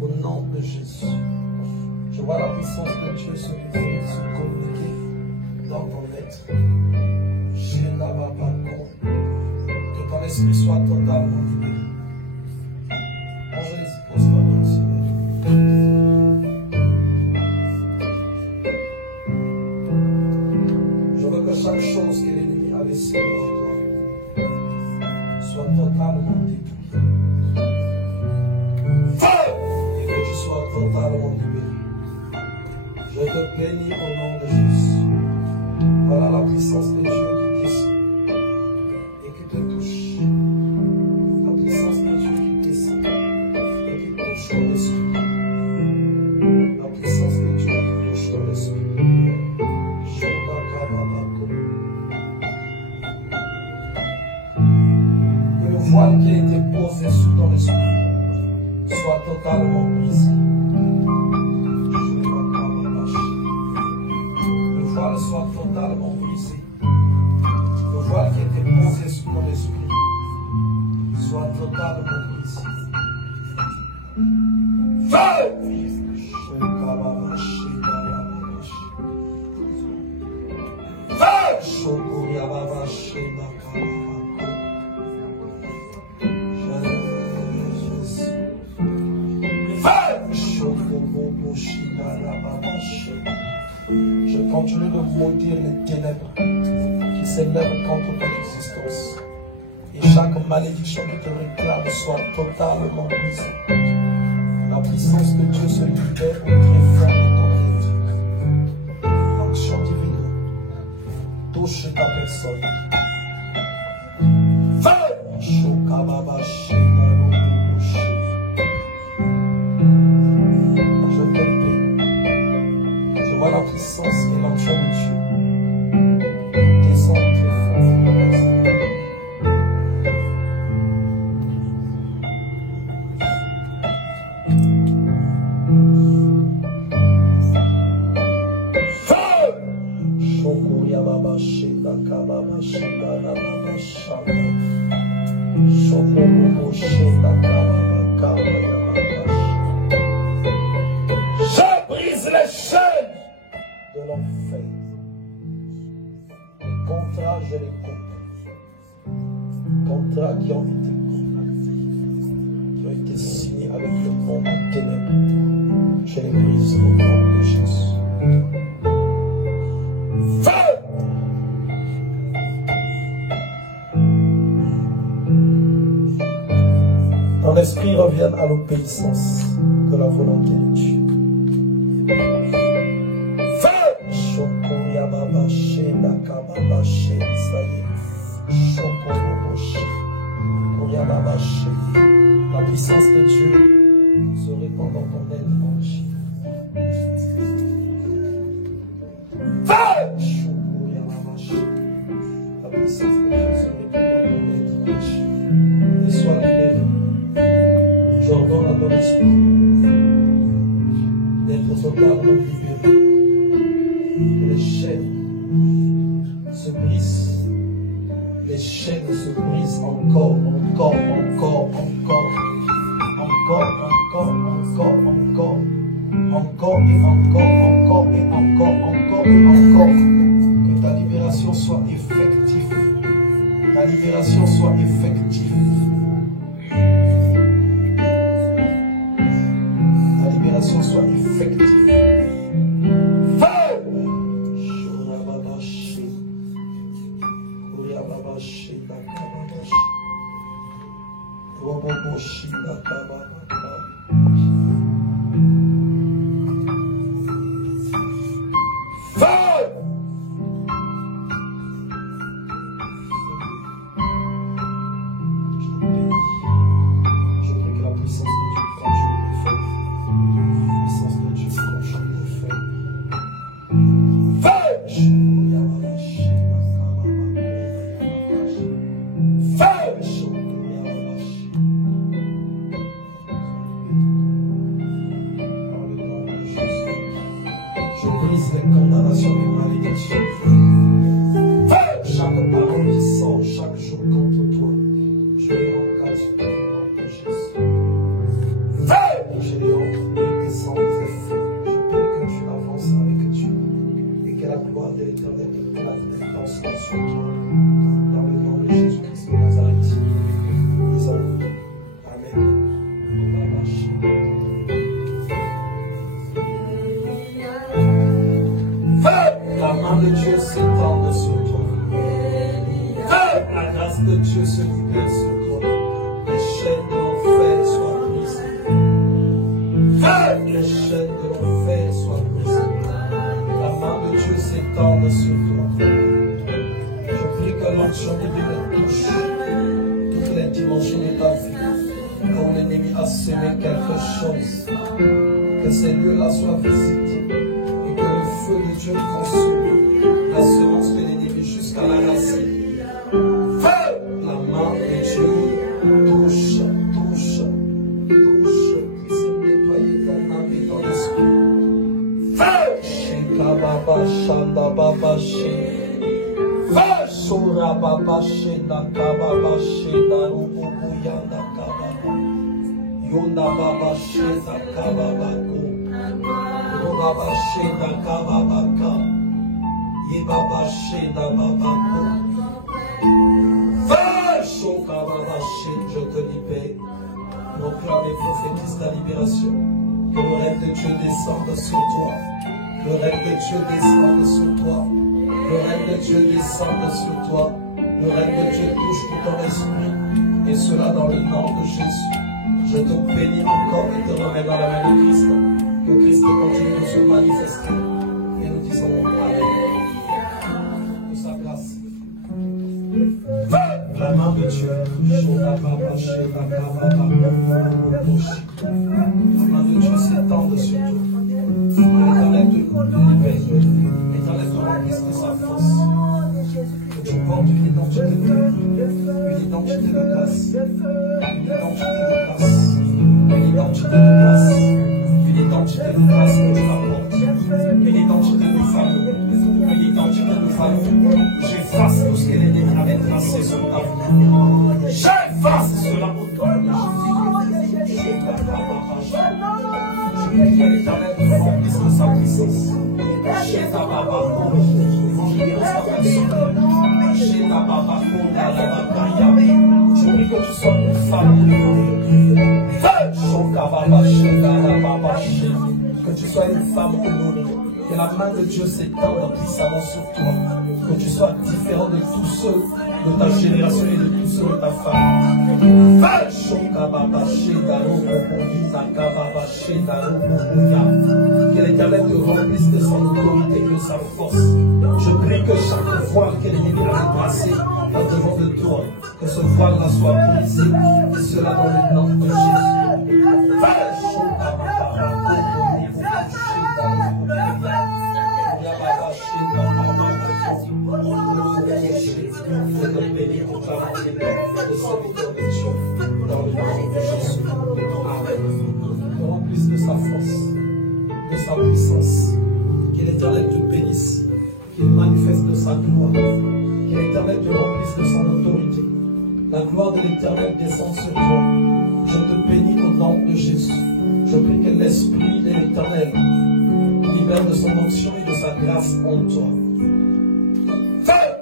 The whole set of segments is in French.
Au nom de Jésus. Je vois la puissance de Dieu se révéler, se communiquer dans ton être. Que ton esprit soit totalement libéré. Angèle, pose-toi dans le Seigneur. Je veux que chaque chose que l'ennemi avait semée en toi soit totalement détruite. Et que tu sois totalement libéré. Je te bénis au nom de Jésus. Voilà la puissance de Dieu qui descend et qui te touche. La puissance de Dieu qui descend et qui touche ton esprit. La puissance de Dieu qui touche ton esprit. Que le voile qui a été posé sous ton esprit soit totalement brisé. Le voile soit totalement brisé. Le voile qui a été posé sous ton esprit soit totalement brisé. Feu! Je continue de maudire les ténèbres qui s'élèvent contre ton existence. Et chaque malédiction qui te réclame soit totalement brisée. La puissance de Dieu se libère au tréfonds de ton être. L'action divine touche ta personne. Feu! Je te prie. Je vois la puissance et l'action de Dieu descendre très fort. Je brise les chaînes de l'enfer. Les contrats, je les coupe. Contrats qui ont été contractés, qui ont été signés avec le monde des ténèbres, je les brise au nom de Jésus. Feu! Ton esprit revient à l'obéissance de la volonté de Dieu. La puissance de Dieu se répand dans ton être entier. La puissance de Dieu se répand dans ton être entier. Et sois libéré. J'ordonne à ton esprit d'être totalement libéré. Les chaînes se brisent. Les chaînes se brisent encore et encore. Que ta libération soit effective. Ta libération soit effective. Ta libération soit effective. Je l'Éternel de la lancement sur toi. Dans le nom de Jésus-Christ de Nazareth. Disons Amen. On va marcher. La main de Dieu s'étend sur toi. La grâce de Dieu se libère sur toi. Les chaînes de l'enfer soient brises. Les chaînes de l'enfer soient brisées. La main de Dieu s'étend sur toi. Je prie que l'onction divine touche toutes les dimensions de ta vie. Quand l'ennemi a semé quelque chose, que ces lieux-là soient visités et que le feu de Dieu consume la semence de l'ennemi jusqu'à la racine. La main de Dieu touche, touche, touche, puisse nettoyer ton âme et ton esprit. Shika baba shanda baba shi. Sura baba shenda kababa shenda rububu yanda kababa. Yunda baba shenda kababa ko. Rubaba shenda kababa ka. Yibaba shenda baba ko. Je te libère. Proclame et prophétise ta libération. Que le règne de Dieu descende sur toi. Le règne de Dieu descende sur toi. Le règne de Dieu descende sur toi. Le règne de Dieu touche tout ton esprit. Et cela dans le nom de Jésus. Je te bénis encore et te remets dans la main de Christ. Que Christ continue de se manifester. Et nous disons Amen. De sa grâce. La main de Dieu, la main de Dieu s'étend sur toi. L'Éternel te libère. L'Éternel te remplisse de sa force. Que tu portes une identité de grâce, une identité de grâce, une identité de grâce, une identité de grâce, une identité de grâce que tu apportes, une identité de femme, une identité de femme. J'efface tout ce que l'ennemi avait tracé sur ta vie. J'efface cela au nom de Jésus. Je prie que l'Éternel te remplisse de sa puissance. Je prie que tu sois une femme. Que tu sois une femme honorée. Que la main de Dieu s'étende puissamment sur toi. Que tu sois différent de tous ceux de ta génération et de tous ceux de ta famille. Que l'Éternel te remplisse de son autorité et de sa force. Je prie que chaque voile que l'ennemi a tracé en devant de toi, que ce voile-là soit brisé, et cela dans le nom de Jésus. Remplisse de sa force, de sa puissance. Que l'Éternel te bénisse, qu'il manifeste de sa gloire. Que l'Éternel te remplisse de son autorité. La gloire de l'Éternel descend sur toi. Je te bénis au nom de Jésus. Je prie que l'Esprit de l'Éternel libère de son onction et de sa grâce en toi.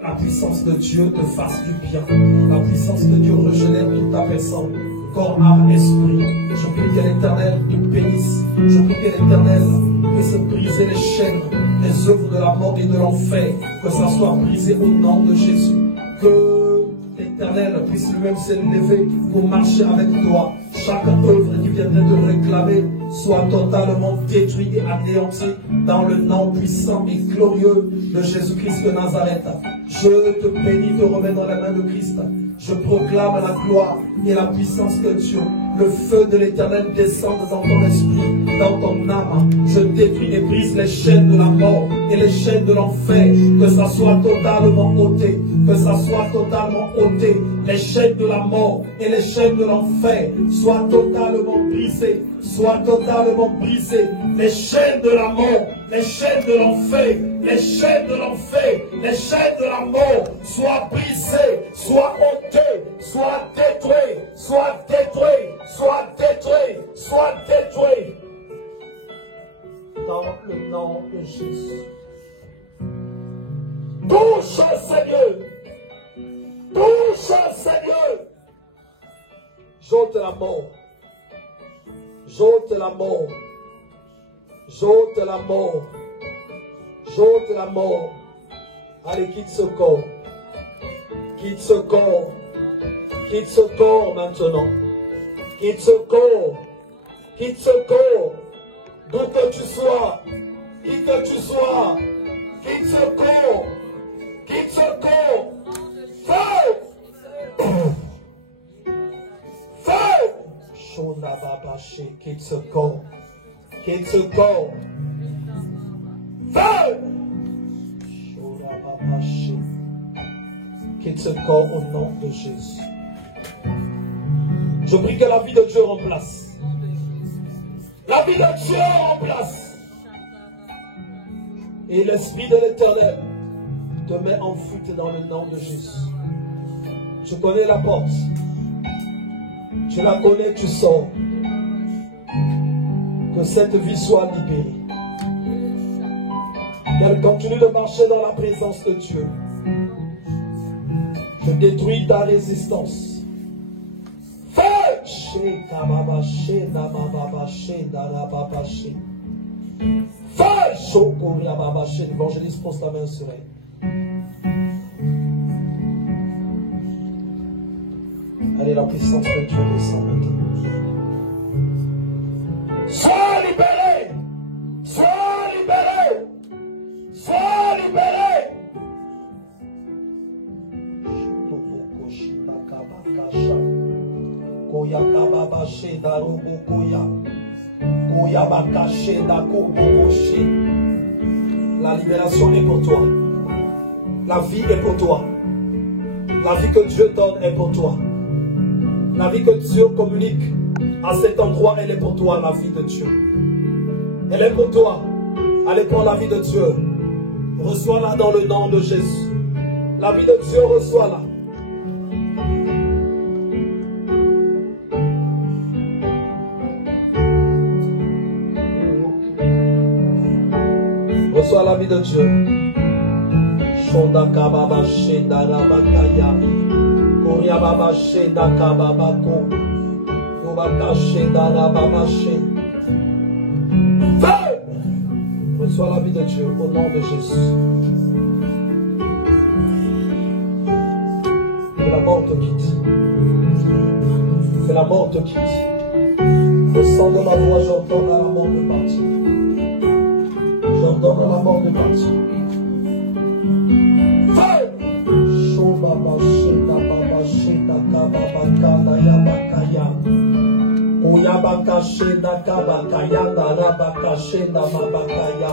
La puissance de Dieu te fasse du bien. La puissance de Dieu régénère toute ta personne, corps, âme, esprit. Je prie que l'Éternel te bénisse. Je prie que l'Éternel puisse briser les chaînes, les œuvres de la mort et de l'enfer. Que ça soit brisé au nom de Jésus. Que l'Éternel puisse lui-même s'élever pour marcher avec toi. Chaque œuvre qui viendrait te réclamer soit totalement détruite et anéantie dans le nom puissant et glorieux de Jésus-Christ de Nazareth. Je te bénis, te remets dans la main de Christ. Je proclame la gloire et la puissance de Dieu. Le feu de l'Éternel descend dans ton esprit, dans ton âme. Je détruis et brise les chaînes de la mort et les chaînes de l'enfer. Que ça soit totalement ôté. Que ça soit totalement ôté. Les chaînes de la mort et les chaînes de l'enfer soient totalement brisées. Soient totalement brisées. Les chaînes de la mort, les chaînes de l'enfer, les chaînes de l'enfer, les chaînes de la mort soient brisées, soient ôtées, soient détruites, soient détruites, soient détruites, soient détruites. Dans le nom de Jésus. J'ôte la mort. J'ôte la mort. J'ôte la mort. J'ôte la mort. Allez, quitte ce corps. Quitte ce corps. Quitte ce corps maintenant. Quitte ce corps. Quitte ce corps. D'où que tu sois. Qui que tu sois. Quitte ce corps. Quitte ce corps. Feu. Feu. Shona babaché. Quitte ce corps. Quitte ce corps. Feu. Shona babaché. Quitte ce corps au nom de Jésus. Je prie que la vie de Dieu remplace. La vie de Dieu remplace. Et l'Esprit de l'Éternel te met en fuite dans le nom de Jésus. Je connais la porte. Tu la connais, tu sors. Que cette vie soit libérée. Qu'elle continue de marcher dans la présence de Dieu. Je détruis ta résistance. L'évangéliste pose la main sur elle. Allez, la puissance de Dieu descend maintenant. Sois libéré! Sois libéré! Sois libéré! Koya kababache darubu koya. Koya bakache dakububuche. La libération est pour toi. La vie est pour toi. La vie que Dieu donne est pour toi. La vie que Dieu communique à cet endroit, elle est pour toi, la vie de Dieu. Elle est pour toi. Allez prendre la vie de Dieu. Reçois-la dans le nom de Jésus. La vie de Dieu, reçois-la. Reçois la vie de Dieu. Shonda kababa shenda rabakaya. Koria baba shenda kababa ko. Yobaka shenda rababa shenda. Feu! Reçois la vie de Dieu au nom de Jésus. Que la mort te quitte. Que la mort te quitte. Le sang de ma voix, j'entends à la mort de partir. J'ordonne la mort de partir. Feu! Shobaba shenda baba shenda kababa kala yabakaya. Oyabaka shenda kabakaya darabaka shenda mabakaya.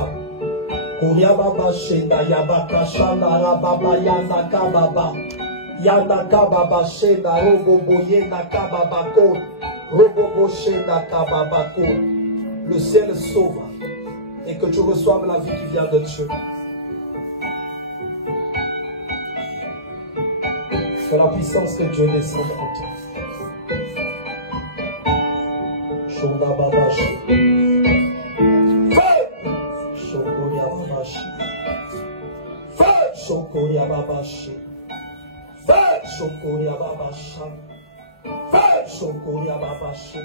Oyababa shenda yabaka shanda rababa yanda kababa. Yanda kababa shenda robobo yenda kababa ko. Robobo shenda kababa ko. Le ciel sauve. Et que tu reçoives la vie qui vient de Dieu. Que la puissance de Dieu descende en toi. Shonda babashi. Feu! Shokoria babashi. Feu! Shokoria babashi. Feu! Shokoria babashi. Feu! Shokoria babashi.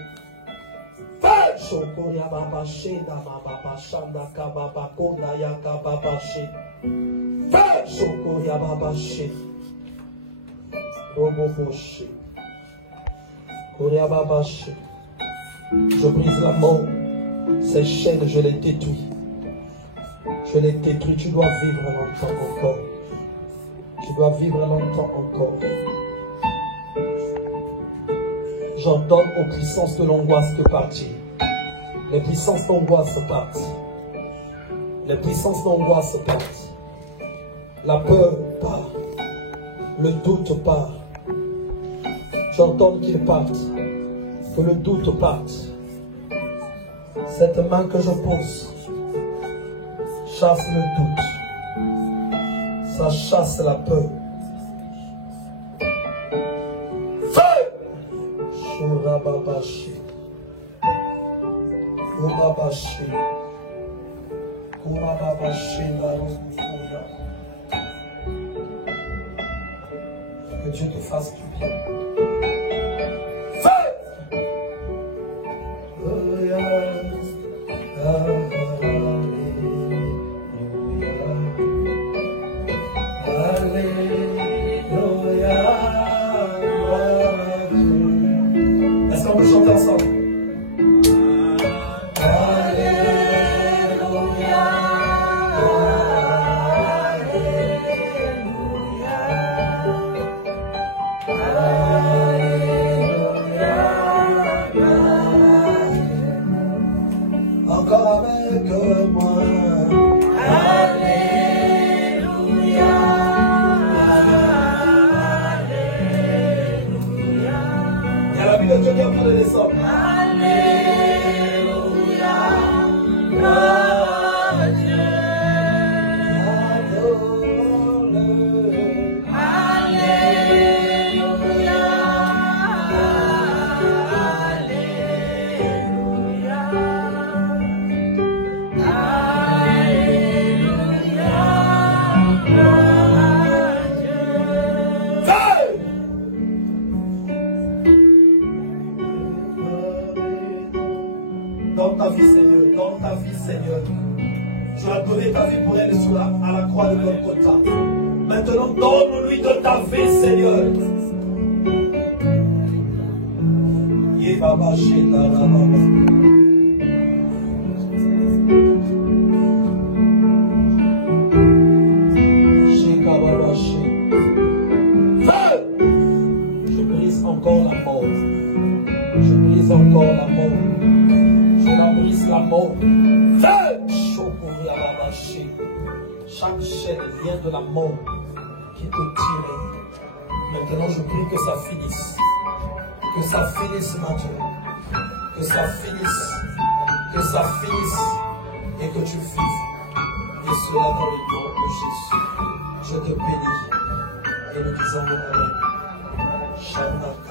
Feu! Shokoria babashi. Baba shanda kababa konda ya kababashi. Feu! Shokoria babashi. Roboboshi. Koria babashi. Je brise la mort. Ces chaînes, je les détruis. Je les détruis. Tu dois vivre longtemps encore. Tu dois vivre longtemps encore. J'ordonne aux puissances de l'angoisse de partir. Les puissances d'angoisse partent. Les puissances d'angoisse partent. La peur part. Le doute part. J'ordonne qu'il parte. Que le doute parte. Cette main que je pose chasse le doute. Ça chasse la peur. Feu! Shurababashi. Rubabashi. Kurababashi Narukuya. Que Dieu te fasse du bien. Feu! Est-ce qu'on peut chanter ensemble? Encore avec moi. Alléluia. Alléluia. Il y a la vie de Dieu qui est en train de descendre. Alléluia. Gloire à Dieu. Alléluia. Dans ta vie, Seigneur, dans ta vie, Seigneur. Tu as donné ta vie pour elle à la croix de Golgotha. Maintenant, donne-lui de ta vie, Seigneur. Je brise encore la mort. Je brise encore la mort. Je la brise la mort. Chaque chaîne vient de la mort qui te tire. Maintenant, je prie que ça finisse. Que ça finisse maintenant. Que ça finisse. Que ça finisse. Et que tu vives. Et cela dans le nom de Jésus. Je te bénis. Et nous disons Amen. Shabbat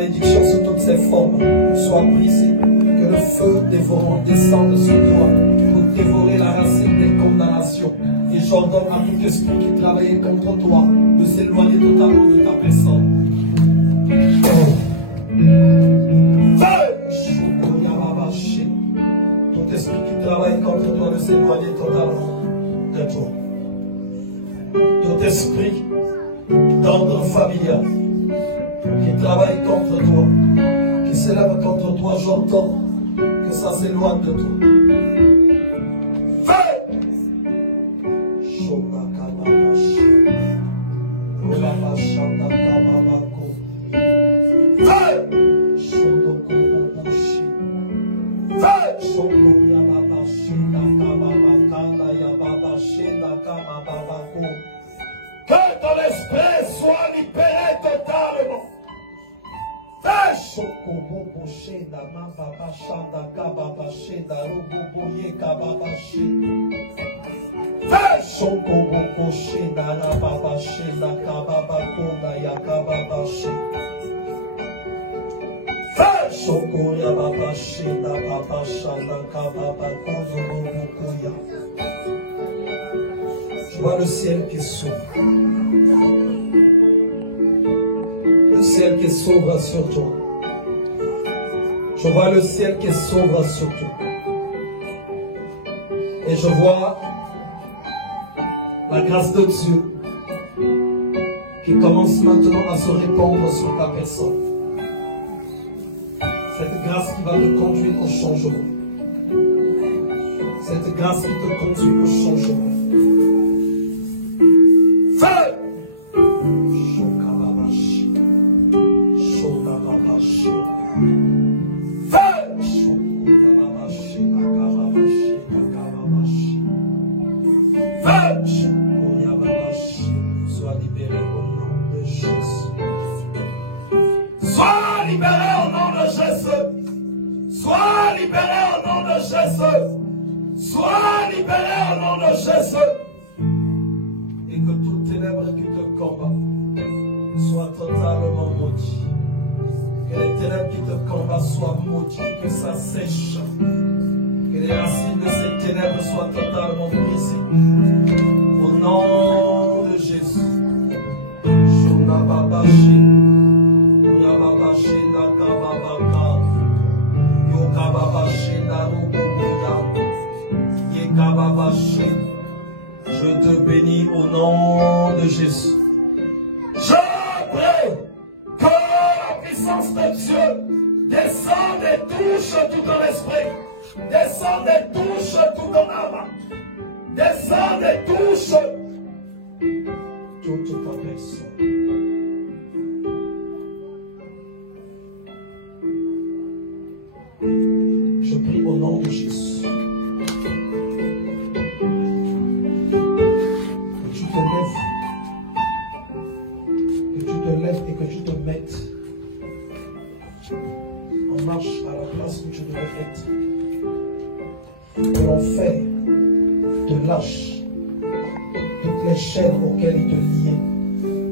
malédiction sous toutes ses formes soit brisée. Que le feu dévorant descende sur toi pour dévorer la racine des condamnations. Et j'ordonne à tout esprit qui travaillait contre toi de s'éloigner totalement de ta personne. Tout esprit qui travaille contre toi de s'éloigner totalement de toi. Tout esprit d'ordre familial qui travaille contre toi, qui s'élève contre toi, j'entends que ça s'éloigne de toi. Que ton esprit soit libéré totalement. Je vois le ciel qui s'ouvre. Le ciel qui s'ouvre sur toi. Je vois le ciel qui s'ouvre sur toi. Et je vois la grâce de Dieu qui commence maintenant à se répandre sur ta personne. Cette grâce qui va te conduire au changement. Cette grâce qui te conduit au changement. Feu! Sois libéré au nom de Jésus. Sois libéré au nom de Jésus. Sois libéré au nom de Jésus. Sois libéré au nom de Jésus. Et que tout ténèbre qui te combat soit totalement maudit. Que les ténèbres qui te combattent soient maudites, que ça sèche. Que les racines de ces ténèbres soient totalement brisées. Au nom de Jésus. Je te bénis au nom de Jésus. Je prie que la puissance de Dieu descende et touche tout ton esprit. Descende et touche tout ton âme. Descende et touche toute ta personne. Je prie au nom de Jésus. Que tu te lèves et que tu te mettes en marche à la place où tu devais être. Que l'enfer te lâche toutes les chaînes auxquelles il te liait.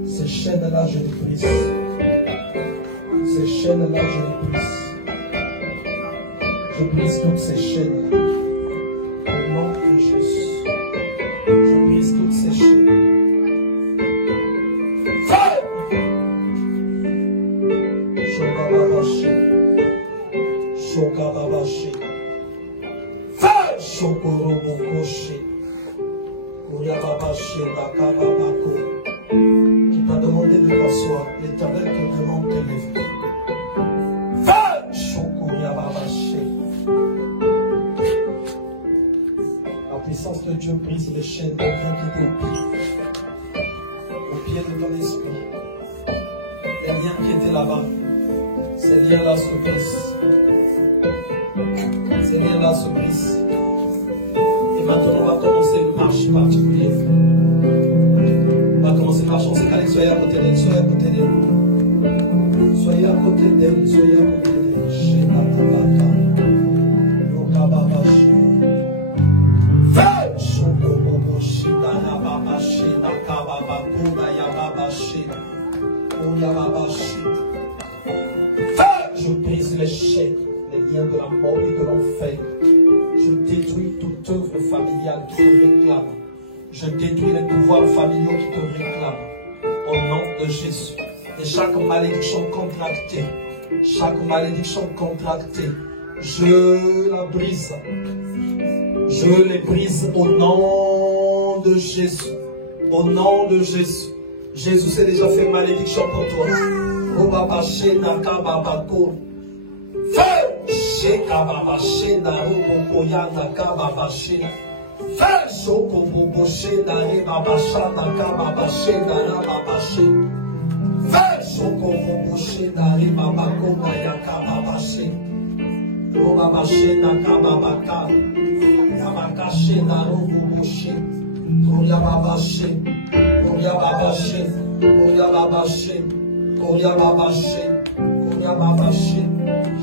Ces chaînes-là, je les brise. Ces chaînes-là, je les brise. Je brise toutes ces chaînes-là. Au nom de Jésus. Je brise toutes ces chaînes. Feu! Chokababashi. Chokababashi. Feu! Chokorobokoshi. Kuriababashi Nakababako. Qui t'a demandé de t'asseoir. L'Éternel te demande de lever. Feu! Chokuriababashi. La puissance de Dieu brise les chaînes de Dieu qui étaient au pied de ton esprit. Les liens qui étaient là-bas, ces liens-là se brisent. Ces liens-là se brisent. Et maintenant, on va commencer une marche particulière. On va commencer une marche. On sait qu'allez, soyez à côté d'elle, soyez à côté d'elle. Soyez à côté d'elle, soyez à côté d'elle. Chez la tabaka. Je brise les chaînes, les liens de la mort et de l'enfer. Je détruis toute œuvre familiale qui te réclame. Je détruis les pouvoirs familiaux qui te réclament. Au nom de Jésus. Et chaque malédiction contractée, je la brise. Je les brise au nom de Jésus. Au nom de Jésus. Jésus s'est déjà fait malédiction pour toi. Feu! Feu!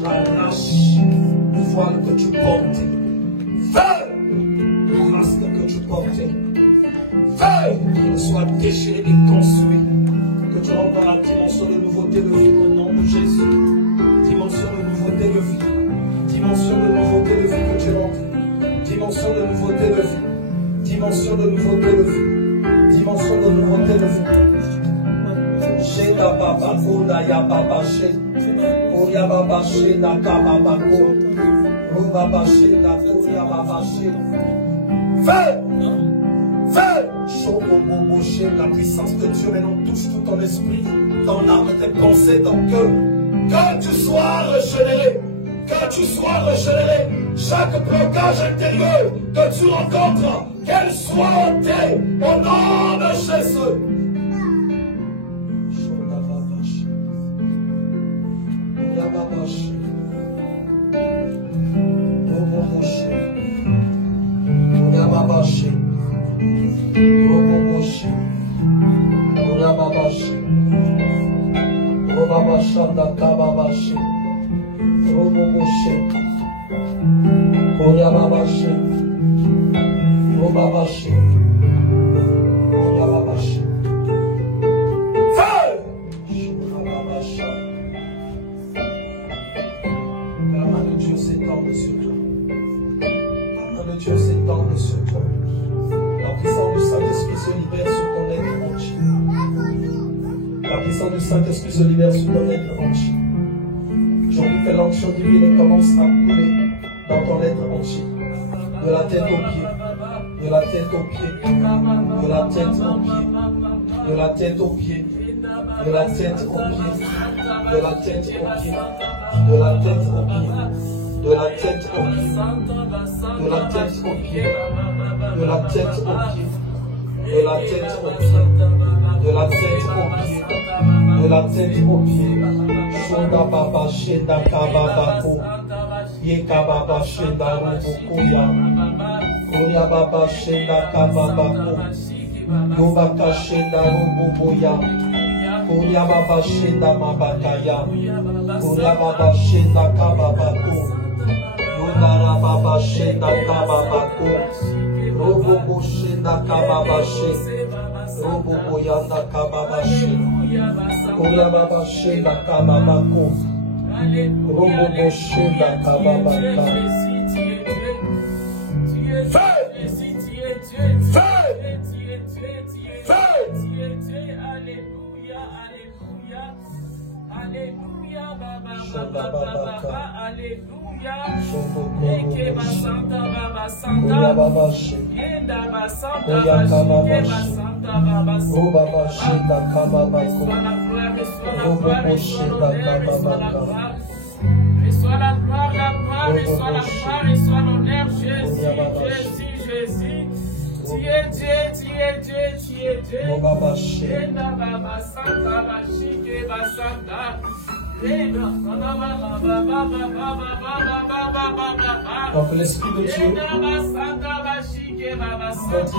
J'arrache le voile que tu portais. Feu! Le masque que tu portais. Feu! Qu'il soit déchiré et consumé. Que tu rentres dans la dimension de nouveauté de vie au nom de Jésus. Dimension de nouveauté de vie. Dimension de nouveauté de vie que tu rentres. Dimension de nouveauté de vie. Dimension de nouveauté de vie. Dimension de nouveauté de vie. Sheda baba koda ya baba she. Oya baba she na ka baba ko. Ro baba she na koya baba she. Feu! Feu! Shoko bobo she. La puissance de Dieu maintenant touche tout ton esprit, ton âme, tes pensées, ton cœur. Que tu sois régénéré. Que tu sois régénéré. Chaque blocage intérieur que tu rencontres, qu'elle soit ôtée au nom de Jésus. Saint-Esprit se libère sur ton être entier. J'envie que l'onction divine commence à couler dans ton être entier. De la tête aux pieds. De la tête aux pieds. De la tête aux pieds. De la tête aux pieds. De la tête aux pieds. De la tête aux pieds. De la tête aux pieds. De la tête aux pieds. De la tête aux pieds. De la tête aux pieds. De la tête aux pieds. De la tête aux pieds. De la tête aux pieds. Shoda baba shenda kababako. Ye kababa shenda rubukuya. Koya baba shenda kababako. Yobaka shenda rububuya. Koya baba shenda mabakaya. Koya baba shenda kababako. Yodara baba shenda kababako. Robubu shenda kababashe. Robubu yanda kababashe. Koya baba shenda kababako. Robubu shenda kababaka. Feu! Feu! Feu! Alléluia, alléluia. Alléluia, baba, alléluia. Eke basanta baba santa. Yenda basanta basanta baba santa. Reçois la gloire, reçois la gloire, reçois l'honneur, reçois la gloire. Reçois la gloire, reçois la gloire, reçois l'honneur. Jésus, Jésus, Jésus. Tu es Dieu, tu es Dieu, tu es Dieu. Yenda baba santa bashike basanta. Donc l'Esprit de Dieu montre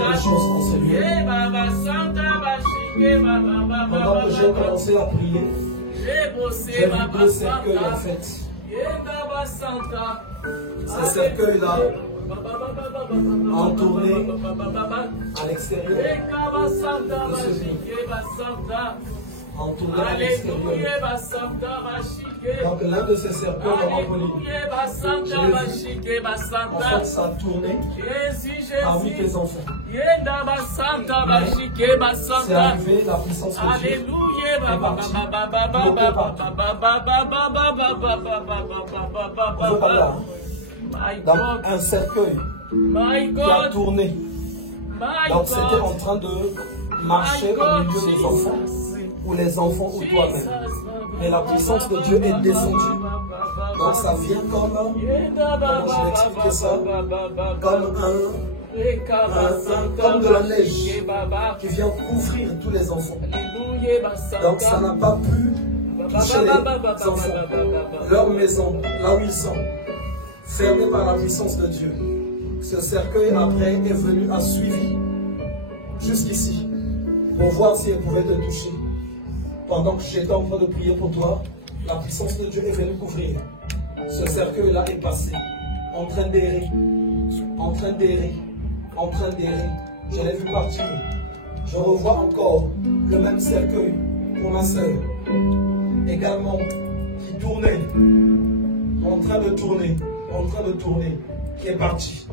les choses pour Seigneur. Pendant que j'ai commencé à prier, j'ai vu deux cercueils en fait. Ces cercueils-là entournés à l'extérieur de ce lieu. Entouré à l'extérieur. Donc l'un de ces cercueils de Ramboli, en fait ça a tourné parmi tes enfants. C'est arrivé, la puissance de Dieu est partie, bloquée partout. On veut parler là. Donc un cercueil qui a tourné. Donc c'était en train de marcher au milieu des enfants, ou les enfants ou toi-même. Mais la puissance de Dieu est descendue. Donc ça vient comme, comment je vais expliquer ça, comme de la neige qui vient couvrir tous les enfants. Donc ça n'a pas pu toucher les enfants. Leur maison, là où ils sont, fermée par la puissance de Dieu. Ce cercueil après est venu à suivi jusqu'ici pour voir si elle pouvait te toucher. Pendant que j'étais en train de prier pour toi, la puissance de Dieu est venue couvrir. Ce cercueil-là est passé, en train d'errer, en train d'errer, en train d'errer. Je l'ai vu partir. Je revois encore le même cercueil pour ma soeur, également, qui tournait, en train de tourner, qui est parti.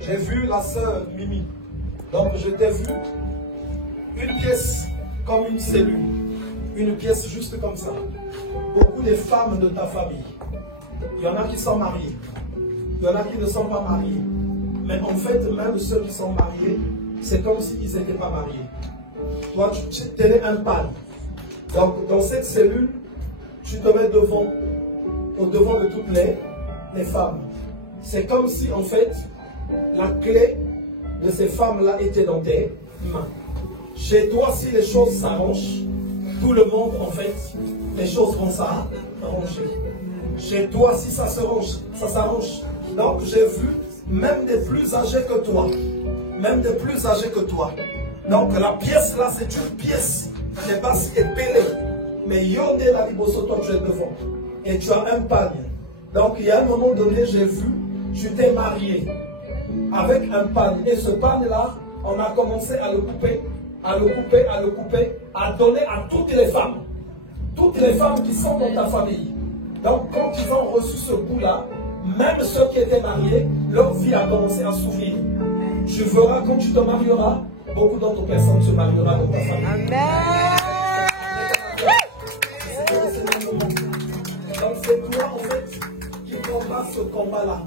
J'ai vu la soeur Mimi. Donc je t'ai vu une pièce comme une cellule. Une pièce juste comme ça. Beaucoup de femmes de ta famille. Il y en a qui sont mariées. Il y en a qui ne sont pas mariées. Mais en fait, même ceux qui sont mariés, c'est comme s'ils n'étaient pas mariés. Toi, tu tenais un pal. Donc, dans cette cellule, tu te mets devant, au devant de toutes les femmes. C'est comme si, en fait, la clé de ces femmes-là était dans tes mains. Chez toi, si les choses s'arrangent, tout le monde, en fait, les choses vont s'arranger. Chez toi, si ça s'arrange, ça s'arrange. Donc, j'ai vu même des plus âgés que toi. Même des plus âgés que toi. Donc, la pièce là, c'est une pièce. Je ne sais pas si elle est pelée. Mais Yondé la Liboso, toi, tu es devant. Et tu as un pagne. Donc, il y a un moment donné, j'ai vu, tu t'es marié avec un pagne. Et ce pagne-là, on a commencé à le couper, à le couper, à le couper, à donner à toutes les femmes. Toutes les femmes qui sont dans ta famille. Donc, quand ils ont reçu ce bout-là, même ceux qui étaient mariés, leur vie a commencé à s'ouvrir. Tu verras, quand tu te marieras, beaucoup d'autres personnes se marieront dans ta famille. Amen. Donc, c'est toi, en fait, qui combats ce combat-là.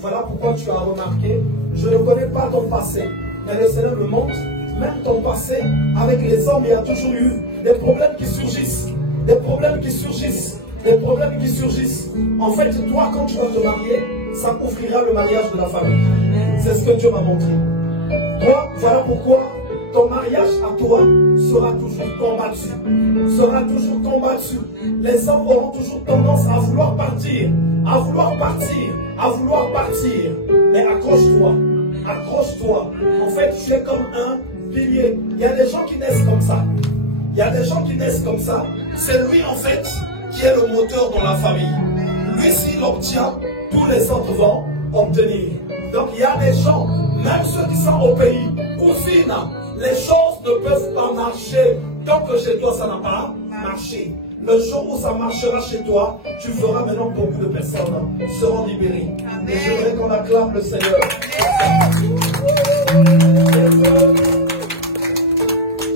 Voilà pourquoi tu as remarqué, je ne connais pas ton passé, mais le Seigneur me montre, même ton passé, avec les hommes, il y a toujours eu des problèmes qui surgissent. Des problèmes qui surgissent. Des problèmes qui surgissent. En fait, toi, quand tu vas te marier, ça ouvrira le mariage de la famille. C'est ce que Dieu m'a montré. Toi, voilà pourquoi ton mariage à toi sera toujours combattu. Sera toujours combattu. Les hommes auront toujours tendance à vouloir partir. À vouloir partir. À vouloir partir. Mais accroche-toi. Accroche-toi. En fait, tu es comme un pilier. Il y a des gens qui naissent comme ça. Il y a des gens qui naissent comme ça. C'est lui, en fait, qui est le moteur dans la famille. Lui, s'il obtient, tous les autres vont obtenir. Donc, il y a des gens, même ceux qui sont au pays, cousine, les choses ne peuvent pas marcher. Tant que chez toi, ça n'a pas marché. Le jour où ça marchera chez toi, tu verras maintenant beaucoup de personnes seront libérées. Amen. Et j'aimerais qu'on acclame le Seigneur.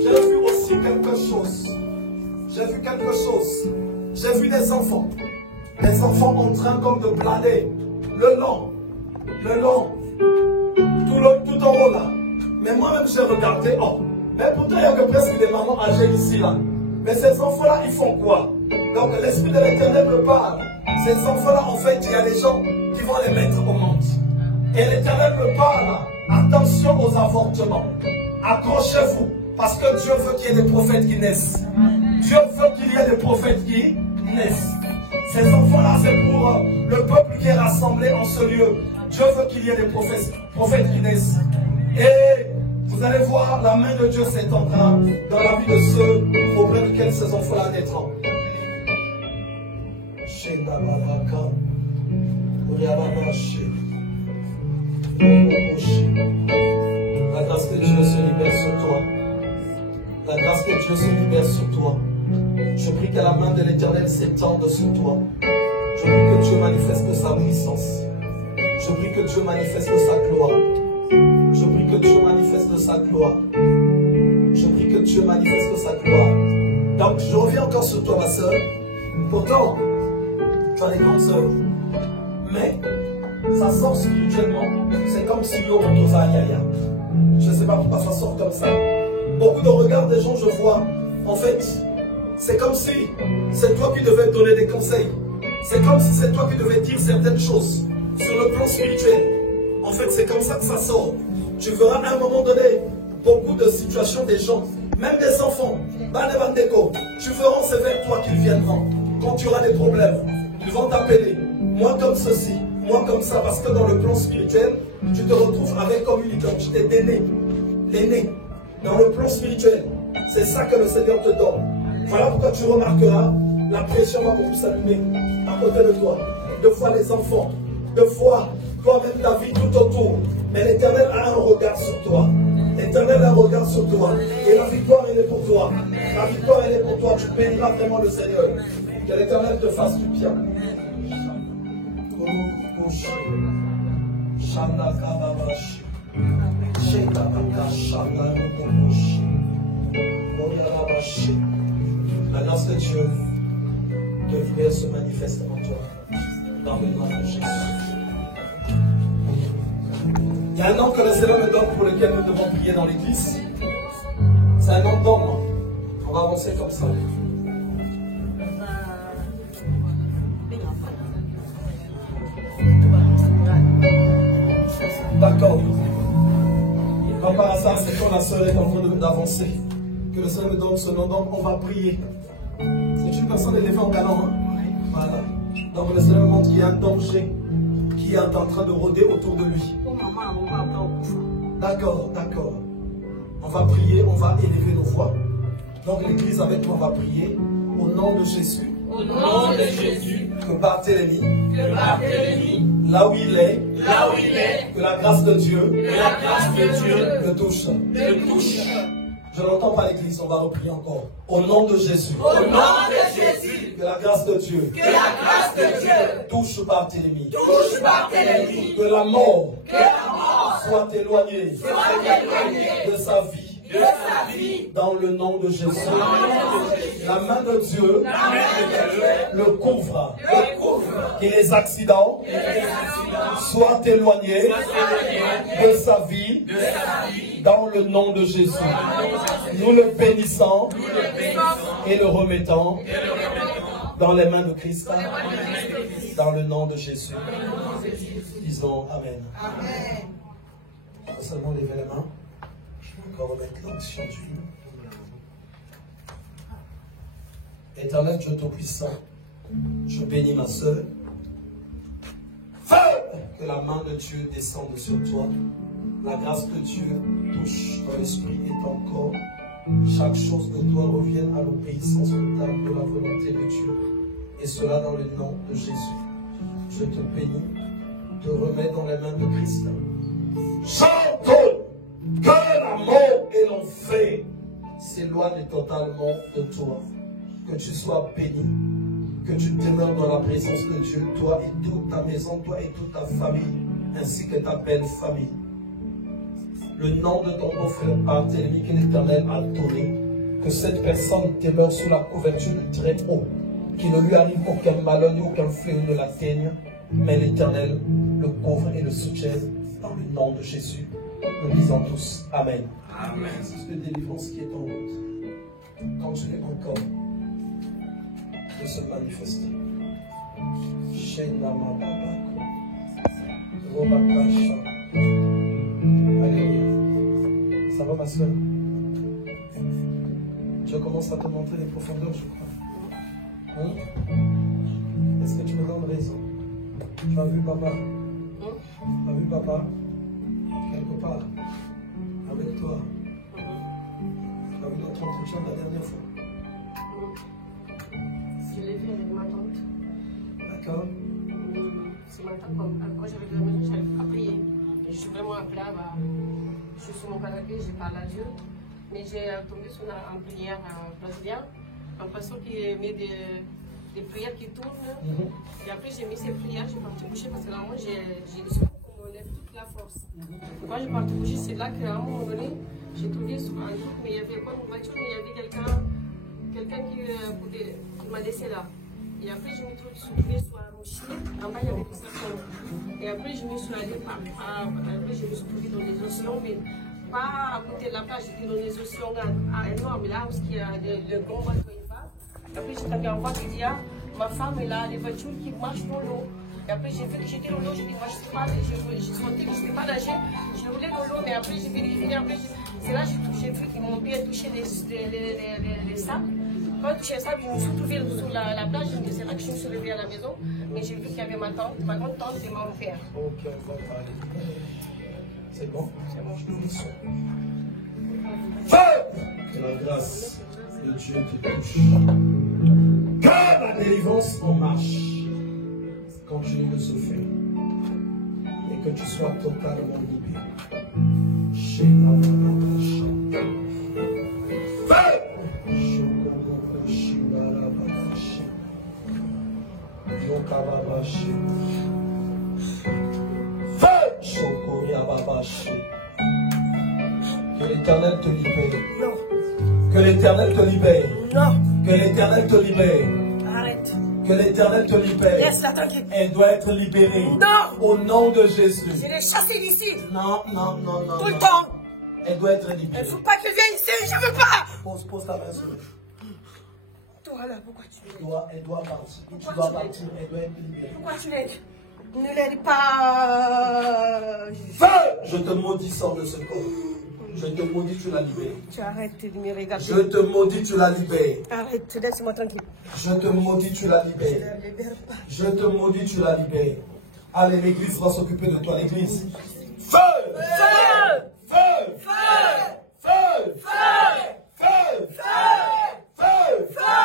J'ai vu aussi quelque chose. J'ai vu quelque chose. J'ai vu des enfants. Des enfants en train comme de planer le long, tout en haut là. Mais moi-même j'ai regardé, oh, mais pourtant il y a que presque des mamans âgées ici là. Mais ces enfants-là, ils font quoi? Donc l'Esprit de l'Éternel me parle. Ces enfants-là, en fait, il y a des gens qui vont les mettre au monde. Et l'Éternel me parle, attention aux avortements. Accrochez-vous, parce que Dieu veut qu'il y ait des prophètes qui naissent. Dieu veut qu'il y ait des prophètes qui naissent. Ces enfants-là, c'est pour le peuple qui est rassemblé en ce lieu. Dieu veut qu'il y ait des prophètes qui naissent. Et vous allez voir, la main de Dieu s'étendra dans la vie de ceux auprès desquels ces enfants-là naîtront. La grâce que Dieu se libère sur toi. La grâce que Dieu se libère sur toi. Je prie que la main de l'Éternel s'étende sur toi. Je prie que Dieu manifeste sa puissance. Je prie que Dieu manifeste sa gloire. Je prie que Dieu manifeste sa gloire. Je prie que Dieu manifeste sa gloire. Donc, je reviens encore sur toi, ma soeur. Pourtant, tu as des grandes soeurs. Mais, ça sort spirituellement. C'est comme si yo yaya. Je ne sais pas pourquoi ça sort comme ça. Beaucoup de regards des gens, je vois. En fait, c'est comme si c'est toi qui devais donner des conseils. C'est comme si c'est toi qui devais dire certaines choses. Sur le plan spirituel. En fait, c'est comme ça que ça sort. Tu verras à un moment donné beaucoup de situations des gens, même des enfants. Tu verras, c'est vers toi qu'ils viendront. Quand tu auras des problèmes, ils vont t'appeler. Moi comme ceci, moi comme ça. Parce que dans le plan spirituel, tu te retrouves avec comme une identité d'aîné. L'aîné. Dans le plan spirituel, c'est ça que le Seigneur te donne. Voilà pourquoi tu remarqueras, la pression va beaucoup s'allumer à côté de toi. Deux fois les enfants, deux fois toi-même ta vie tout autour. Mais l'Éternel a un regard sur toi. L'Éternel a un regard sur toi. Et la victoire, elle est pour toi. La victoire, elle est pour toi. Tu béniras vraiment le Seigneur. Que l'Éternel te fasse du bien. La grâce de Dieu devrait se manifester en toi. Dans le nom de Jésus. Il y a un nom que le Seigneur me donne pour lequel nous devons prier dans l'église. C'est un nom d'homme. On va avancer comme ça. D'accord. Comme par hasard, c'est quand la sœur est en train d'avancer que le Seigneur me donne ce nom d'homme. On va prier. C'est une personne élevée en talent. Hein? Voilà. Donc le Seigneur me montre qu'il y a un danger qui est en train de rôder autour de lui. D'accord, d'accord. On va prier, on va élever nos voix. Donc l'église avec nous, on va prier au nom de Jésus. Au nom de Jésus. Que Barthélemy, là où il est, que la grâce de Dieu, le touche. Je n'entends pas l'église, on va reprier encore. Au nom de Jésus. Au nom de Jésus. Que la grâce de Dieu. Touche Barthélemy. Que la mort. Soit éloignée. De sa vie. Dans le nom de Jésus. La main de Dieu le couvre. Que les accidents soient éloignés de sa vie. Dans le nom de Jésus. Nous le bénissons et le remettons dans les mains de Christ. Dans le nom de Jésus. Disons Amen. Seulement lever les mains. Encore remettre l'onction d'huile. Éternel Dieu Tout-Puissant, je bénis ma soeur. Que la main de Dieu descende sur toi. La grâce de Dieu touche ton esprit et ton corps. Chaque chose de toi revienne à l'obéissance totale de la volonté de Dieu. Et cela dans le nom de Jésus. Je te bénis, te remets dans les mains de Christ. Chante que la mort et l'enfer s'éloignent totalement de toi. Que tu sois béni, que tu demeures dans la présence de Dieu, toi et toute ta maison, toi et toute ta famille, ainsi que ta belle famille. Le nom de ton beau-frère Barthélemy, que l'Éternel a donné, que cette personne demeure sous la couverture du Très-Haut, qu'il ne lui arrive aucun malheur ni aucun fléau ne l'atteigne, mais l'Éternel le couvre et le soutient dans le nom de Jésus. Nous disons tous Amen. Amen. C'est ce délivrance qui est en route. Continuez encore de se manifester. Alléluia. Ça va ma soeur? Tu commences à te montrer les profondeurs, je crois. Hein? Est-ce que tu me donnes raison? Tu as vu papa? Tu as vu papa? Quelque part avec toi. Tu as vu notre entretien la dernière fois? Je l'ai fait avec ma tante. D'accord. C'est ma tante. Quand j'avais de la maison, j'avais pas prié. Et je suis vraiment appelée à. Je suis sur mon canapé, je parle à Dieu. Mais j'ai tombé sur une prière brésilien. un pasteur qui met des prières qui tournent. Et après, j'ai mis ces prières, je suis partie coucher parce que là, moi, j'ai le secours qu'on me lève toute la force. Quand je suis partie coucher, c'est là qu'à un moment donné, j'ai trouvé sur un truc, mais il y avait pas une voiture, mais il y avait quelqu'un qui m'a laissé là. Et après, je me suis trouvée sur un mouchier. En bas, il y avait des personnes. Et après, je me suis allée après, je me suis trouvée dans les océans, mais pas à côté de la plage, j'étais dans les océans énormes, là où il y a le grand bateau qui va. Après, j'ai tapé en voie qui dit, ma femme est là, les voitures qui marchent dans l'eau. Et après, j'ai vu que j'étais dans l'eau, j'ai dit, moi, je ne sais pas, j'ai senti que je ne sais pas nager. Je roulais dans l'eau, mais après, j'ai vérifié, après, c'est là que j'ai vu qu'ils m'ont bien touché les sables. Quand j'ai touché les sables, je me suis trouvée sur la plage, c'est là que je me suis levée à la maison. Mais j'ai vu qu'il y avait ma grande tante et mon père. Ok, on va parler. C'est bon? C'est bon. Nous y sommes. Que la grâce de Dieu te touche. Que la délivrance en marche quand tu le souffres. Et que tu sois totalement libéré. Chez que l'Éternel te libère. Non. Que l'Éternel te libère. Non. Que l'Éternel te libère. Arrête. Que l'Éternel te libère. Laisse-la tranquille. Elle doit être libérée. Non. Au nom de Jésus. Je l'ai chassée d'ici. Non. Tout le temps. Elle doit être Il ne libérée. faut pas qu'elle vienne ici. Je ne veux pas. Pose ta main sur elle. Toi là, pourquoi tu l'aides? Elle doit partir. Tu dois partir. Elle doit être libérée. Pourquoi tu l'aides? Ne l'aide pas. Feu! Je te maudis, sors de ce corps. Je te maudis, tu la libères. Tu arrêtes de me regarder. Je te maudis, tu la libères. Arrête, laisse-moi tranquille. Je te maudis, tu la libères. Je te maudis, tu la libères. Allez, l'église va s'occuper de toi, l'église. Feu! Feu! Feu! Feu! Feu! Feu! Feu! Feu! Feu!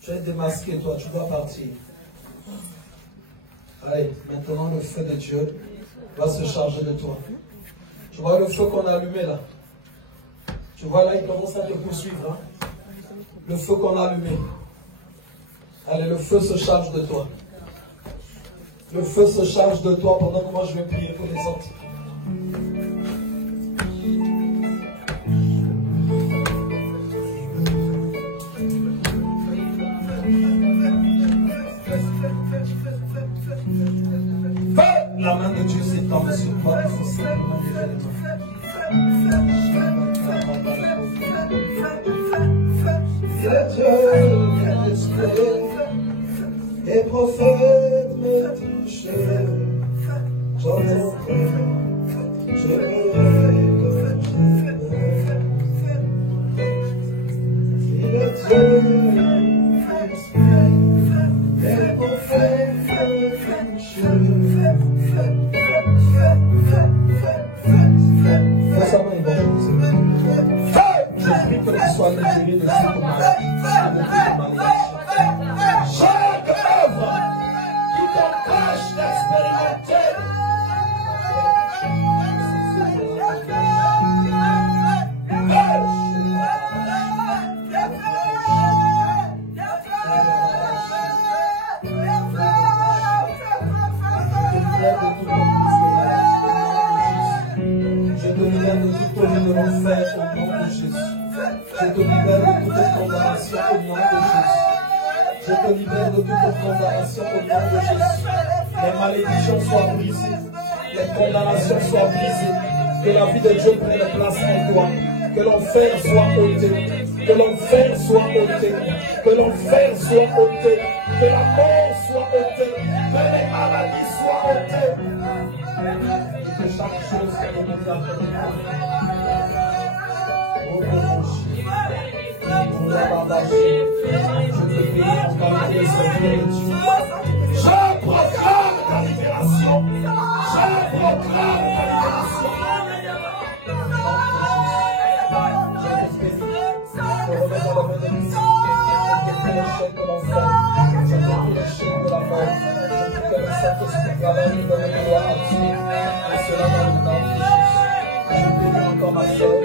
Tu es démasqué, toi, tu dois partir. Allez, maintenant le feu de Dieu va se charger de toi. Tu vois le feu qu'on a allumé là? Tu vois là, il commence à te poursuivre. Hein? Le feu qu'on a allumé. Allez, le feu se charge de toi. Le feu se charge de toi pendant que moi je vais prier pour les autres. La main de Dieu s'étend sur toi. Le Dieu l'esprit et prophète me touche. Ton nom, je veux le Dieu l'esprit et prophète me touche. Je prie que tu sois libéré de toute maladie, de toute maladie. Chaque œuvre qui t'empêche d'expérimenter je te libère de toute commune de l'enfer au nom de Jésus. Je te libère de toute condamnation au nom de Jésus. Je te libère de toute condamnation au nom de Jésus. Les malédictions soient brisées. Les condamnations soient brisées. Que la vie de Dieu prenne place en toi. Que l'enfer soit ôté. Que l'enfer soit ôté. Que l'enfer soit ôté. Que la mort soit ôtée. Que les maladies soient ôtées. Et que chaque chose soit remise à ton je te bénis encore le Seigneur. Je proclame ta libération. Je proclame ta libération. Encore ma soeur,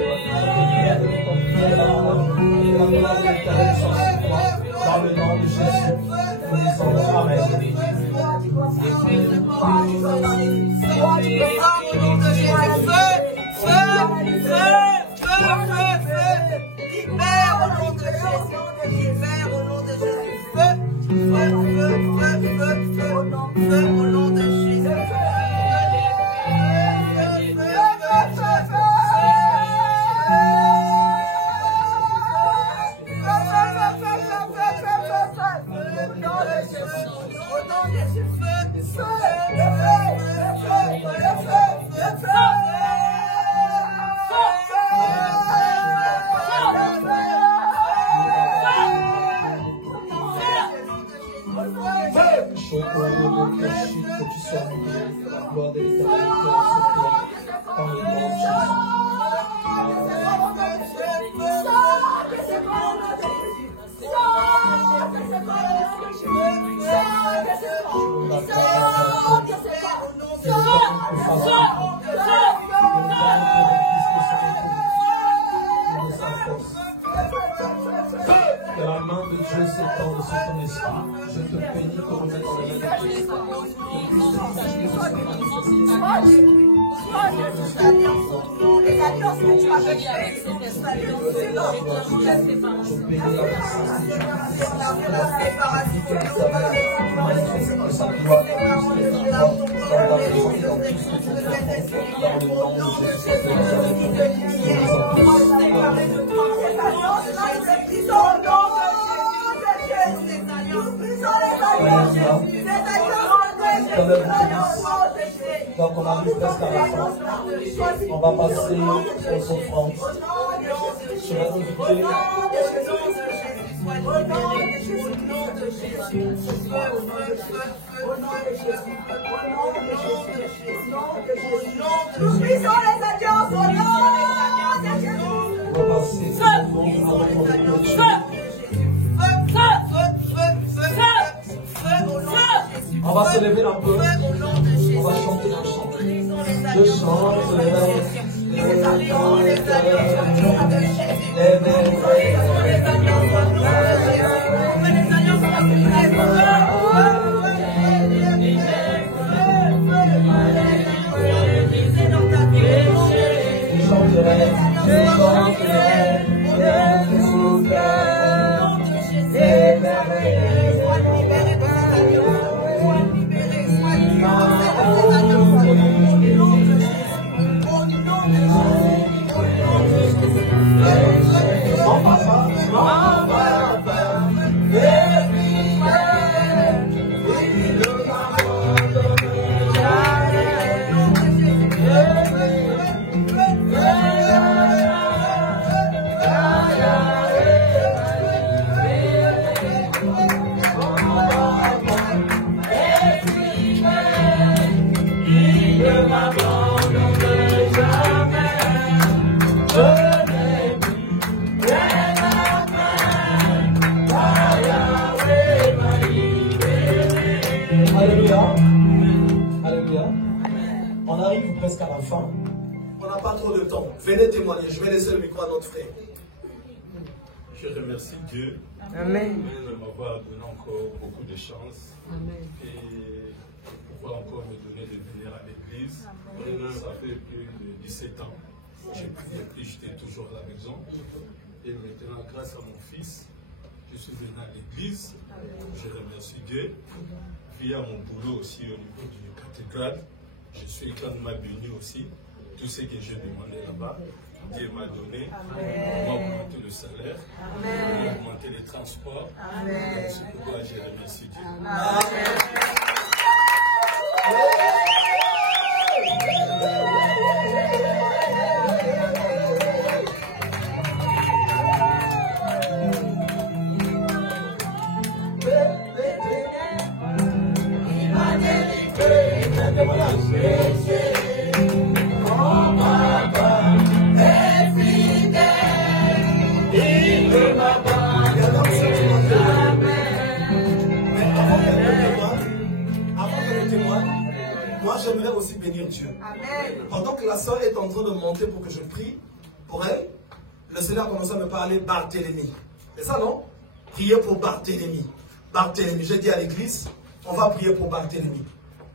dans le nom de Jésus, nous disons Amen. Libère au nom de Jésus. Libère au nom de Jésus. Feu, feu, feu, feu, feu, feu, au nom de Jésus. Que la main de Dieu s'étende sur ton esprit. Je te bénis pour le mettre dans les mains de Dieu. Les alliances que tu as faites, donc on arrive presque à la fin. On va passer aux offrandes. Je vais inviter. On va se lever un peu. On va chanter un chant. Je chanterai les alliances de presque à la fin. On n'a pas trop de temps. Venez témoigner. Je vais laisser le micro à notre frère. Je remercie Dieu. Amen. De m'avoir donné encore beaucoup de chance. Amen. Et pouvoir encore me donner de venir à l'église. Ça fait plus de 17 ans. Je priais plus, j'étais toujours à la maison. Et maintenant, grâce à mon fils, je suis venu à l'église. Je remercie Dieu. Puis à mon boulot aussi au niveau du cathédrale. Je suis grandement béni aussi. Tout ce que j'ai demandé là-bas, Dieu m'a donné. On va augmenter le salaire, on va augmenter les transports. C'est pourquoi je remercie Dieu. Moi, j'aimerais aussi bénir Dieu. Pendant que la soeur est en train de monter pour que je prie pour elle, le Seigneur a commencé à me parler Barthélemy. C'est ça, non? Prier pour Barthélemy. Barthélemy, j'ai dit à l'église, on va prier pour Barthélemy.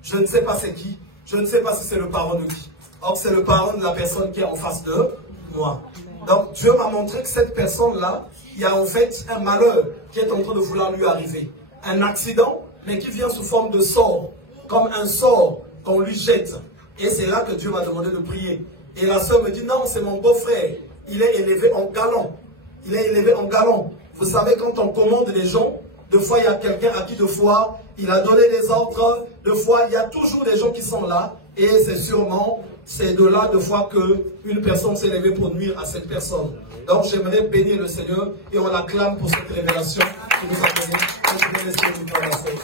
Je ne sais pas c'est qui, je ne sais pas si c'est le parent de qui. Or, c'est le parent de la personne qui est en face de moi. Donc, Dieu m'a montré que cette personne-là, il y a en fait un malheur qui est en train de vouloir lui arriver. Un accident, mais qui vient sous forme de sort, comme un sort qu'on lui jette. Et c'est là que Dieu m'a demandé de prier. Et la sœur me dit, non, c'est mon beau-frère. Il est élevé en galant. Il est élevé en galant. Vous savez, quand on commande les gens, deux fois, il y a quelqu'un à qui, deux fois, il a donné des ordres. Deux fois, il y a toujours des gens qui sont là. Et c'est sûrement, c'est de là, deux fois, qu'une personne s'est levée pour nuire à cette personne. Donc, j'aimerais bénir le Seigneur et on l'acclame pour cette révélation qu'il nous a donnée. Je vais laisser du temps à la fête.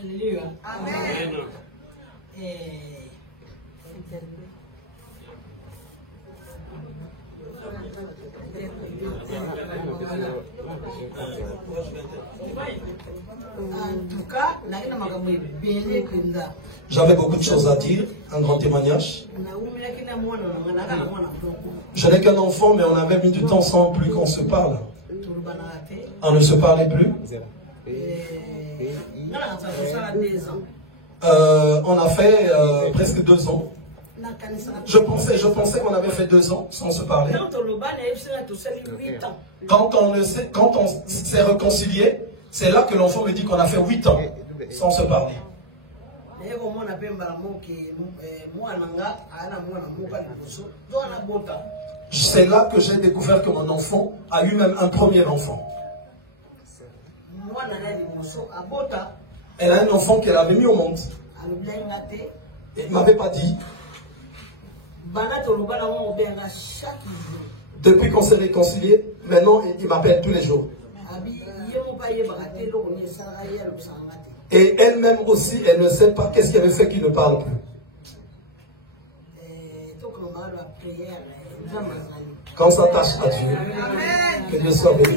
Alléluia. Amen. En tout cas, j'avais beaucoup de choses à dire, un grand témoignage. Je n'ai qu'un enfant, mais on avait mis du temps sans plus qu'on se parle. On ne se parlait plus. On a fait presque 2 ans. Je pensais qu'on avait fait 2 ans sans se parler. Quand on s'est réconcilié, c'est là que l'enfant me dit qu'on a fait 8 ans sans se parler. C'est là que j'ai découvert que mon enfant a eu même un premier enfant. Elle a un enfant qu'elle avait mis au monde. Et il ne m'avait pas dit. Depuis qu'on s'est réconcilié, maintenant il m'appelle tous les jours. Et elle-même aussi, elle ne sait pas qu'est-ce qui avait fait qu'il ne parle plus. Quand ça tâche à Dieu, que Dieu soit béni.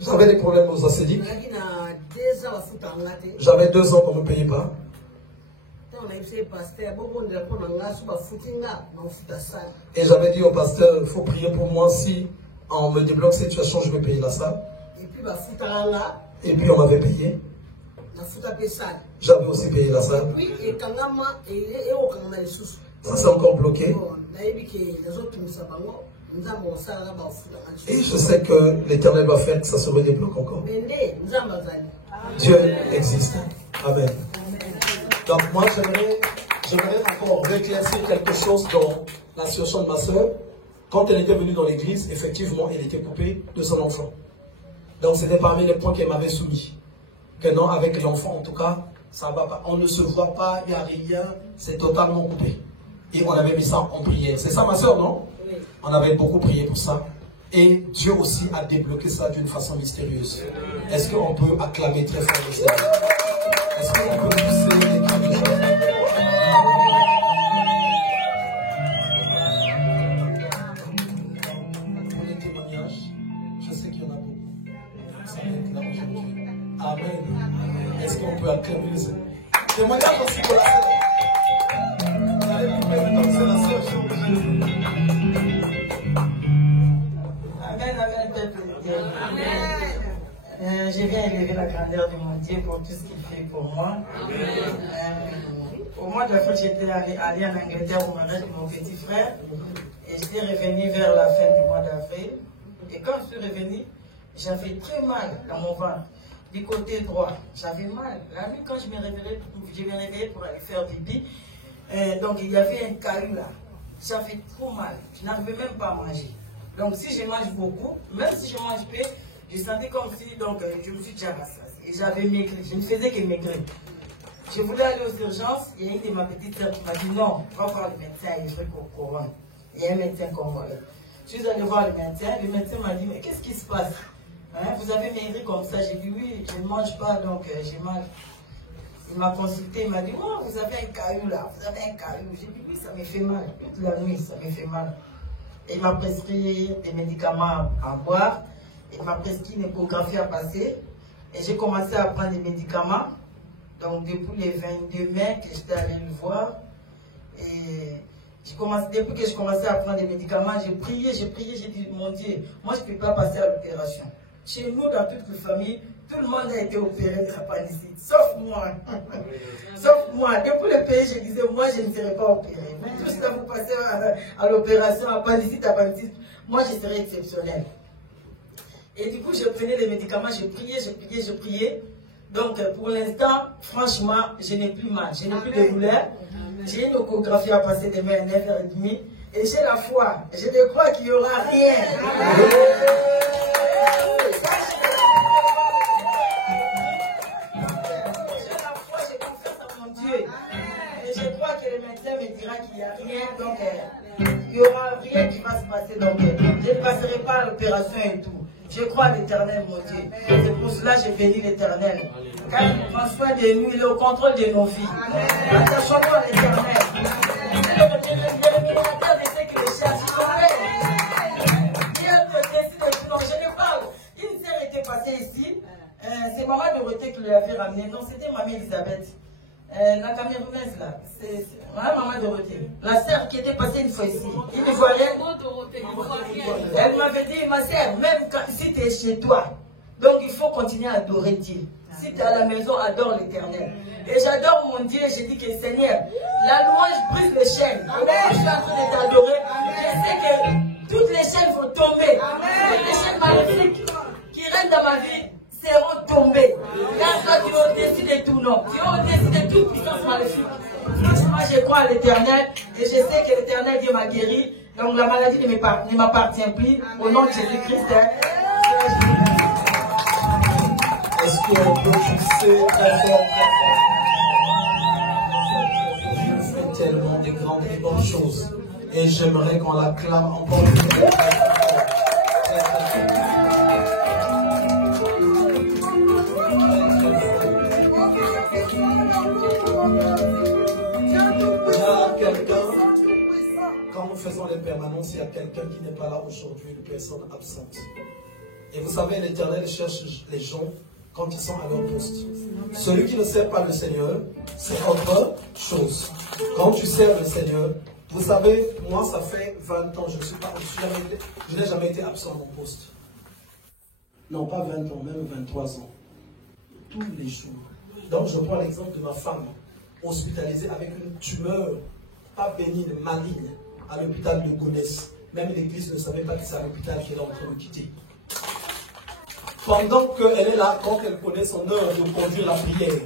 J'avais des problèmes aux acédiques. J'avais 2 ans qu'on ne me payait pas. Et j'avais dit au pasteur, il faut prier pour moi, si on me débloque cette situation, je vais payer la salle. Et puis on m'avait payé. J'avais aussi payé la salle. Ça c'est encore bloqué. Et je sais que l'Éternel va faire que ça se redébloque encore. Dieu existe. Amen. Donc moi j'aimerais encore réclaircir quelque chose dans la situation de ma soeur. Quand elle était venue dans l'église, effectivement, elle était coupée de son enfant. Donc c'était parmi les points qu'elle m'avait soumis. Que non, avec l'enfant en tout cas, ça va pas. On ne se voit pas, il n'y a rien, c'est totalement coupé. Et on avait mis ça en prière. C'est ça ma soeur, non? Oui. On avait beaucoup prié pour ça. Et Dieu aussi a débloqué ça d'une façon mystérieuse. Est-ce qu'on peut acclamer très fort le Seigneur? Est-ce qu'on peut pousser les cris de joie? Pour les témoignages, je sais qu'il y en a beaucoup. Ça va être là aujourd'hui. Amen. Est-ce qu'on peut acclamer le Seigneur? Témoignage aussi pour la sœur. Vous allez couper le temps que c'est la sœur, je suis obligé. Je viens élever la grandeur de mon Dieu pour tout ce qu'il fait pour moi. Au mois d'avril, j'étais allée en Angleterre au mariage de mon petit frère. Et j'étais revenue vers la fin du mois d'avril. Et quand je suis revenue, j'avais très mal dans mon ventre. du côté droit. J'avais mal. La nuit, quand je me réveillais pour aller faire pipi, donc il y avait un caillou là. J'avais trop mal. Je n'arrivais même pas à manger. Donc si je mange beaucoup, même si je mange peu, je sentais comme si donc, je me suis déjà rassasié. Et j'avais maigri. Je ne faisais que maigrir. Je voulais aller aux urgences. Il y a une de ma petite soeur qui m'a dit non, va voir le médecin, il faut qu'on courant. Il y a un médecin congolais. Je suis allée voir le médecin m'a dit mais qu'est-ce qui se passe? Hein, vous avez maigri comme ça? J'ai dit oui, je ne mange pas donc j'ai mal. Il m'a consulté, il m'a dit oh, vous avez un caillou là, vous avez un caillou. J'ai dit oui, ça me fait mal, toute la nuit ça me fait mal. Et il m'a prescrit des médicaments à boire, il m'a prescrit une échographie à passer et j'ai commencé à prendre des médicaments. Donc depuis les 22 mai que j'étais allée le voir et depuis que je commençais à prendre des médicaments, j'ai prié, j'ai dit mon Dieu, moi je ne peux pas passer à l'opération. Chez nous, dans toute la famille, tout le monde a été opéré de l'appendicite, sauf moi. Sauf moi. Depuis le pays, je disais, moi, je ne serai pas opéré. Mais tout ça, vous passez à l'opération appendicite, moi, je serai exceptionnel. Et du coup, je prenais les médicaments, je priais. Donc, pour l'instant, franchement, je n'ai plus mal, je n'ai plus de douleur. J'ai une échographie à passer demain à 9h30. Et j'ai la foi, je ne crois qu'il n'y aura rien. Je crois que le médecin me dira qu'il n'y a rien, donc il n'y aura rien qui va se passer. Donc je ne passerai pas à l'opération et tout. Je crois à l'Éternel, mon Dieu. C'est pour cela que j'ai béni l'Éternel. Car il prend soin de nous, il est au contrôle de nos vies. Attachons-nous à l'Éternel. Le mirateur de ce qui le cherche. Dieu décide de plonger. Je ne parle. Une sœur était passée ici. C'est maman Dorothée qui l'avait ramenée. Non, c'était maman Elisabeth. La Camerounaise là, c'est maman Dorothée. La sœur qui était passée une fois ici. Une Ivoirienne. Elle m'avait dit, ma sœur, même si tu es chez toi, donc il faut continuer à adorer Dieu. Si tu es à la maison, adore l'Éternel. Et j'adore mon Dieu, j'ai dit que Seigneur, la louange brise les chaînes. Je suis en train de t'adorer. Je sais que toutes les chaînes vont tomber. Toutes les chaînes maléfiques qui règnent dans ma vie seront tombés. Car toi, tu es au-dessus de tout nom. Tu es au-dessus de toute puissance maléfique. Franchement, je crois à l'Éternel et je sais que l'Éternel Dieu m'a guéri. Donc la maladie ne m'appartient plus. Au nom de Jésus-Christ. Est-ce qu'on peut pousser très fort, Dieu fait tellement de grandes et bonnes choses. Et j'aimerais qu'on l'acclame encore une fois. Quand nous faisons les permanences, il y a quelqu'un qui n'est pas là aujourd'hui, une personne absente. Et vous savez, l'Éternel cherche les gens quand ils sont à leur poste. Celui qui ne sert pas le Seigneur, c'est autre chose. Quand tu sers le Seigneur, vous savez, moi ça fait 20 ans, je n'ai jamais été absent à mon poste. Non, pas 20 ans, même 23 ans. Tous les jours. Donc je prends l'exemple de ma femme, hospitalisée avec une tumeur, pas bénigne, maligne, à l'hôpital de Gonesse. Même l'église ne savait pas que c'est à l'hôpital qu'elle est en train de quitter. Pendant qu'elle est là, quand elle connaît son heure de conduire la prière,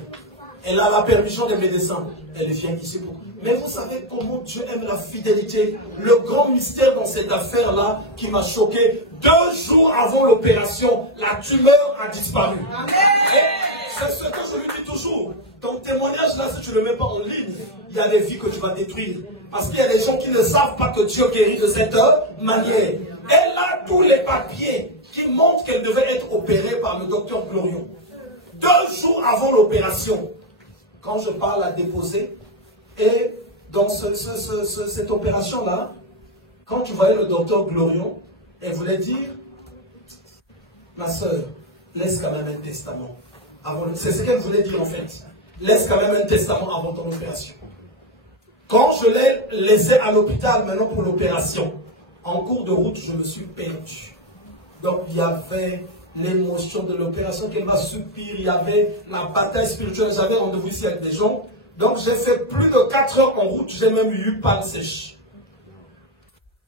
elle a la permission des médecins. Elle vient ici pour... Mais vous savez comment Dieu aime la fidélité. Le grand mystère dans cette affaire-là qui m'a choqué, 2 jours avant l'opération, la tumeur a disparu. C'est ce que je lui dis toujours. Ton témoignage là, si tu ne le mets pas en ligne, il y a des vies que tu vas détruire. Parce qu'il y a des gens qui ne savent pas que Dieu guérit de cette manière. Elle a tous les papiers qui montrent qu'elle devait être opérée par le docteur Glorion. 2 jours avant l'opération, quand je parle à déposer, et dans cette opération-là, quand tu voyais le docteur Glorion, elle voulait dire, ma soeur, laisse quand même un testament. C'est ce qu'elle voulait dire en fait. Laisse quand même un testament avant ton opération. Quand je l'ai laissé à l'hôpital maintenant pour l'opération, en cours de route, je me suis perdu. Donc il y avait l'émotion de l'opération qu'elle m'a subir, il y avait la bataille spirituelle, j'avais rendez-vous ici avec des gens. Donc j'ai fait plus de 4 heures en route, j'ai même eu panne sèche.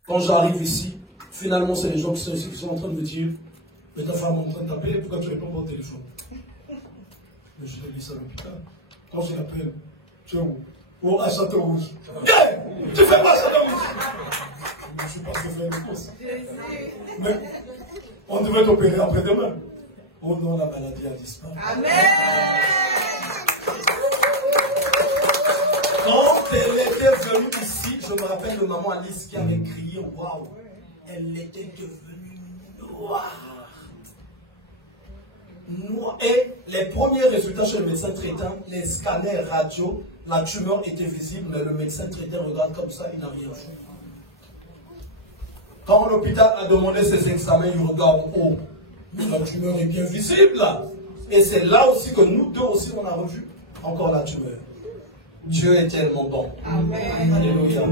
Quand j'arrive ici, finalement c'est les gens qui sont ici qui sont en train de me dire, mais ta femme est en train de t'appeler, pourquoi tu réponds pas au téléphone? Mais je l'ai laissé à l'hôpital. Quand je l'appelle, tu es où? Oh, à Château-Rouge. Hey, tu fais quoi à Château-Rouge? Je suis passé faire une course. Mais on devait t'opérer après-demain. Oh non, la maladie a disparu. Amen. Quand elle était venue ici, je me rappelle de maman Alice qui avait crié waouh. Elle était devenue noire. Noire. Et les premiers résultats chez le médecin traitant, les scanners radio, la tumeur était visible, mais le médecin traitant regarde comme ça, il n'a rien vu. Quand l'hôpital a demandé ses examens, il regarde, oh, la tumeur est bien visible là. Et c'est là aussi que nous deux aussi on a revu encore la tumeur. Dieu est tellement bon. Amen. Alléluia.